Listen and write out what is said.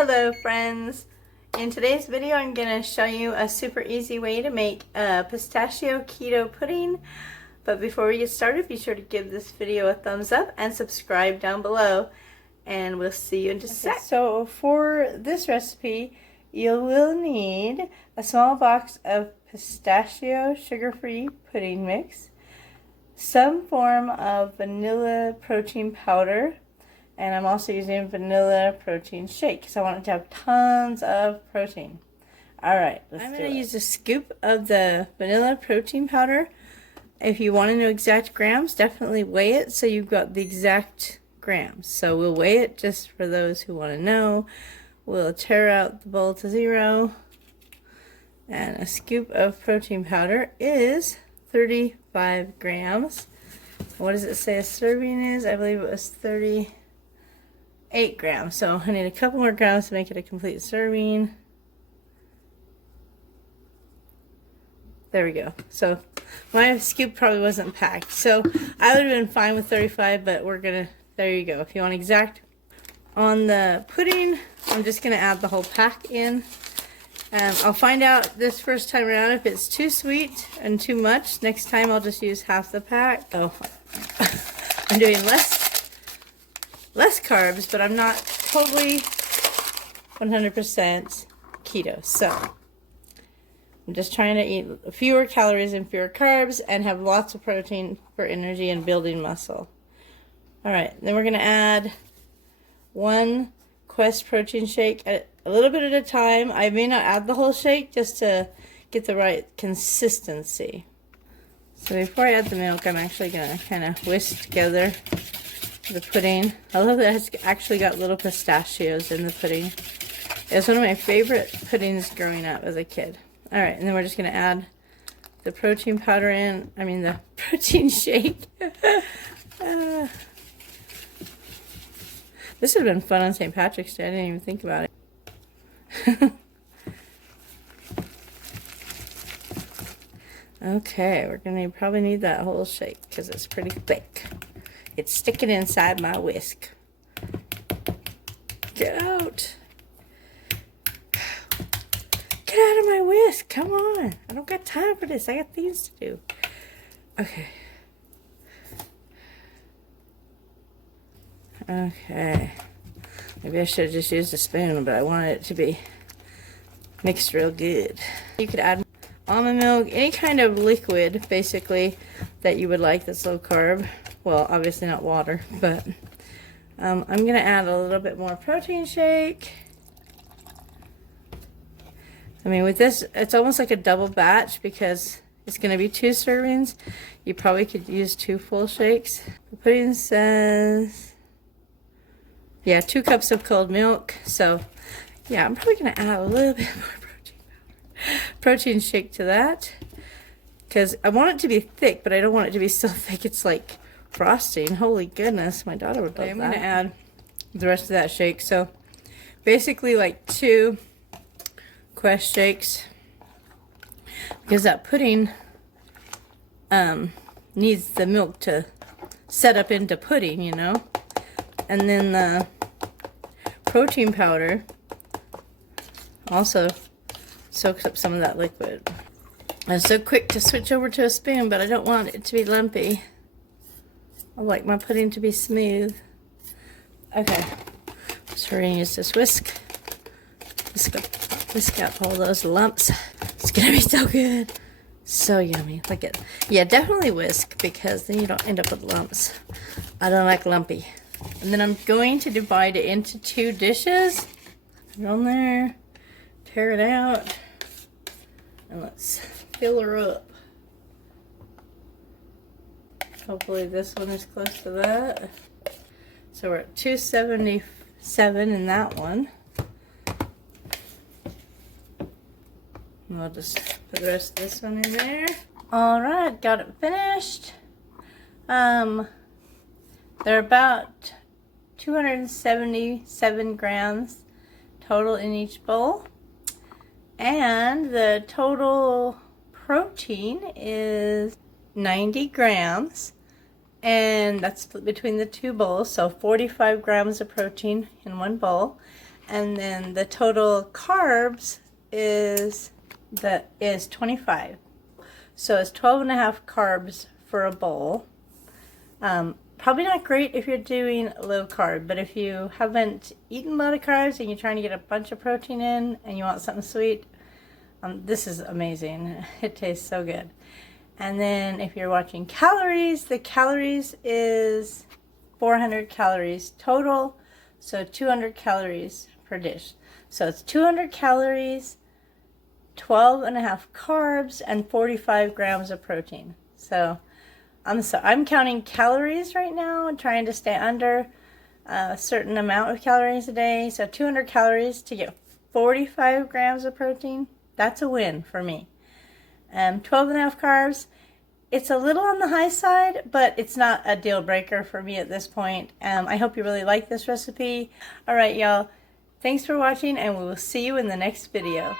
Hello friends! In today's video I'm going to show you a super easy way to make a pistachio keto pudding. But before we get started, be sure to give this video a thumbs up and subscribe down below. And we'll see you in just a sec. So for this recipe, you will need a small box of pistachio sugar-free pudding mix, some form of vanilla protein powder, and I'm also using vanilla protein shake because I want it to have tons of protein. Alright, I'm going to use a scoop of the vanilla protein powder. If you want to know exact grams, definitely weigh it so you've got the exact grams. So we'll weigh it just for those who want to know. We'll tare out the bowl to 0. And a scoop of protein powder is 35 grams. What does it say a serving is? I believe it was 38 grams. So I need a couple more grams to make it a complete serving. There we go. So my scoop probably wasn't packed. So I would have been fine with 35, but we're going to, there you go. If you want exact on the pudding, I'm just going to add the whole pack in. I'll find out this first time around if it's too sweet and too much. Next time I'll just use half the pack. So I'm doing less carbs, but I'm not totally 100% keto. So I'm just trying to eat fewer calories and fewer carbs and have lots of protein for energy and building muscle. Alright, then we're going to add 1 Quest protein shake a little bit at a time. I may not add the whole shake just to get the right consistency. So before I add the milk, I'm actually going to kind of whisk together the pudding. I love that it's actually got little pistachios in the pudding. It's one of my favorite puddings growing up as a kid. Alright, and then we're just going to add the protein powder in, the protein shake. This would have been fun on St. Patrick's Day. I didn't even think about it. Okay, we're going to probably need that whole shake because it's pretty thick. It's sticking inside my whisk. Get out. Get out of my whisk. Come on. I don't got time for this. I got things to do. Okay. Okay. Maybe I should have just used a spoon, but I wanted it to be mixed real good. You could add almond milk, any kind of liquid, basically, that you would like that's low carb. Well, obviously not water, but I'm going to add a little bit more protein shake. With this, it's almost like a double batch because it's going to be 2 servings. You probably could use 2 full shakes. The pudding says, yeah, 2 cups of cold milk. So, yeah, I'm probably going to add a little bit more protein shake to that because I want it to be thick, but I don't want it to be so thick it's like frosting. Holy goodness, my daughter would love that. I'm going to add the rest of that shake. So, basically like 2 Quest shakes because that pudding needs the milk to set up into pudding, you know. And then the protein powder also soaks up some of that liquid. I'm so quick to switch over to a spoon, but I don't want it to be lumpy. I like my pudding to be smooth. Okay, so we're going to use this whisk up all those lumps. It's going to be so good. So yummy. Look at, yeah, definitely whisk because then you don't end up with lumps. I don't like lumpy. And then I'm going to divide it into 2 dishes. Put it on there. Tear it out. And let's fill her up. Hopefully this one is close to that. So we're at 277 in that one. And we'll just put the rest of this one in there. Alright, got it finished. They're about 277 grams total in each bowl. And the total protein is 90 grams. And that's split between the 2 bowls. So 45 grams of protein in 1 bowl. and then the total carbs is 25. So it's 12.5 carbs for a bowl. Probably not great if you're doing low carb, but if you haven't eaten a lot of carbs and you're trying to get a bunch of protein in and you want something sweet, this is amazing. It tastes so good. And then if you're watching calories, the calories is 400 calories total, so 200 calories per dish. So it's 200 calories, 12.5 carbs, and 45 grams of protein. So I'm counting calories right now and trying to stay under a certain amount of calories a day. So 200 calories to get 45 grams of protein. That's a win for me. 12.5 carbs. It's a little on the high side, but it's not a deal breaker for me at this point. I hope you really like this recipe. All right, y'all. Thanks for watching, and we will see you in the next video.